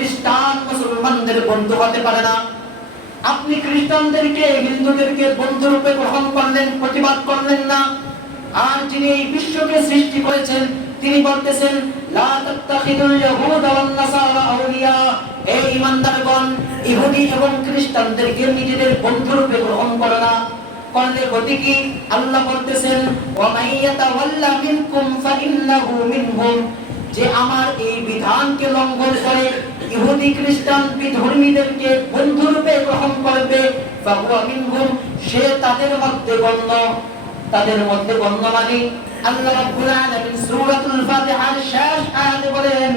খ্রিস্টান মুসলমানদের বন্ধু হতে পারে না। আপনি খ্রিস্টানদেরকে, হিন্দুদেরকে বন্ধু রূপে গ্রহণ করলেন, প্রতিবাদ করলেন না। আর যিনি এই বিশ্বকে সৃষ্টি করেছেন, তিনি বলতেছেন, লা ইয়াহুদা নাসারা এই ইমানদারগণ ইহুদি এবং খ্রিস্টানদেরকে নিজেদের বন্ধু রূপে গ্রহণ করো না। গতি কি? আল্লাহ বলতেছেন ওয়া মিনকুম ফাইন্নাহু মিনহুম। যে আমার এই বিধানকে লঙ্ঘন করে ইহুদি খ্রিস্টান বিধর্মীদেরকে বন্ধুরূপে গ্রহণ করবে? সে তাদের মধ্যে গণ্য। তাদের মধ্যে গণ্য মানে আল্লাহ সূরাতুল ফাতিহার শেষ আয়াতে বলেন,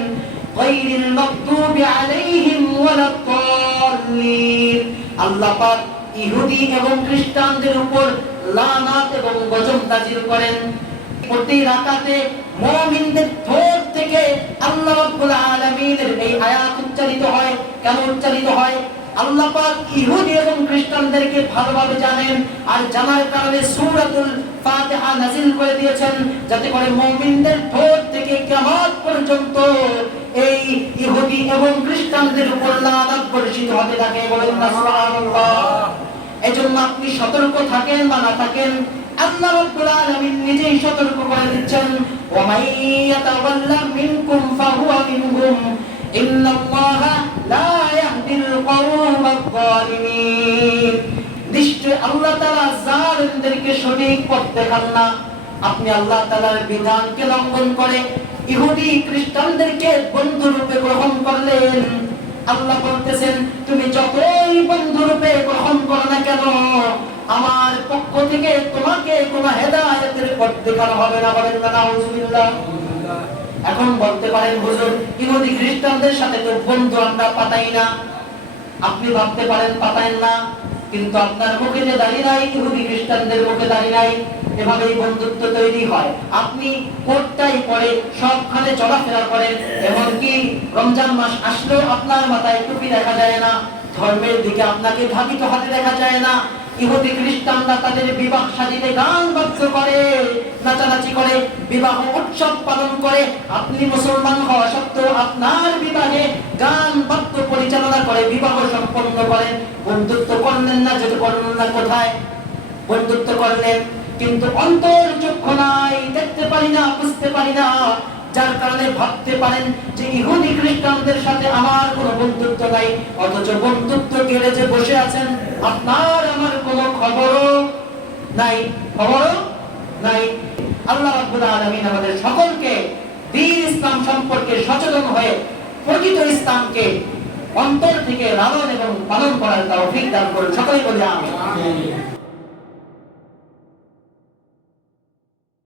গায়রিল মাগদুবি আলাইহিম ওয়ালাদ-দাল্লিন আল্লাহ পাক ইহুদি এবং খ্রিস্টানদের উপর লানাত এবং গজব নাজিল করেন। প্রতি রাকাতে মুমিনদের ঠোঁট থেকে আল্লাহ রাব্বুল এই আয়াত উচ্চারিত হয় কেন উচ্চারিত হয়? আল্লাহ পাক ইহুদি এবং খ্রিস্টানদেরকে ভালোভাবে জানেন আর জানার কারণে ফাতিহা করে দিয়েছেন যাতে করে মুমিনদের ঠোঁট থেকে কিয়ামত পর্যন্ত এই ইহুদি এবং খ্রিস্টানদের উপর লানত বর্ষিত হতে থাকে বলেন না, সুবহানাল্লাহ। এজন্য আপনি সতর্ক থাকেন বা না থাকেন, আল্লাহ রাব্বুল আলামিন নিজেই সতর্ক করে দিচ্ছেন, ওয়া মাই ইয়াতাওয়াল্লা মিনকুম ফাহুয়া মিনহুম, ইন্নাল্লাহা আপনি আল্লাহ তাআলার বিধানকে লঙ্ঘন করে ইহুদি খ্রিস্টানদেরকে বন্ধু গ্রহণ করলেন। আল্লাহ বলতেছেন, তুমি যতই বন্ধু গ্রহণ করো না কেন, আমার পক্ষ থেকে তোমাকে কোনো হেদায়েতের পথ দেখানো হবে না। বলেন না, নাউজুবিল্লাহ। এখন বলতে পারেন, হুজুর, ইহুদি খ্রিস্টানদের সাথে তো বন্ধু আমরা পাতাই না। আপনি ভাবতে পারেন পাতায়েন না, কিন্তু আপনার মুখে যে দাঁড়িয়ে নাই ইহুদি খ্রিস্টানদের মুখে দাঁড়িয়ে নাই বন্ধুত্ব তৈরি হয়। আপনি কোটটাই পরে সবখানে চলাফেরা করেন, এমনকি রমজান মাস আসলেও আপনার মাথায় টুপি দেখা যায় না, ধর্মের দিকে আপনাকে হতে দেখা যায় না, ইহুদি খ্রিস্টানরা তাদের বিবাহ সাজিতে গান বাদ্য করে, নাচানাচি করে, বিবাহ উৎসব পালন করে। আপনি মুসলমান হওয়া সত্ত্বেও আপনার বিবাহে গান বন্ধুত্ব করলেন না যেটা করলেন না কোথায়? বন্ধুত্ব করলেন, কিন্তু অন্তর চক্ষু নাই, দেখতে পারি না, বুঝতে পারি না। যার কারণে ভাবতে পারেন যে ইহুদি খ্রিস্টানদের সাথে আমার কোনো বন্ধুত্ব নাই, অথচ বন্ধুত্ব কেড়ে যে বসে আছেন, আপনার আমার কোনো খবরও নাই খবরও নাই। আল্লাহ রাব্বুল আমাদের সকলকে দ্বীন ইসলাম সম্পর্কে সচেতন হয়ে প্রকৃত ইসলামকে অন্তর থেকে লালন এবং পালন করার তৌফিক দান করুন। সকলেই বলি আমিন।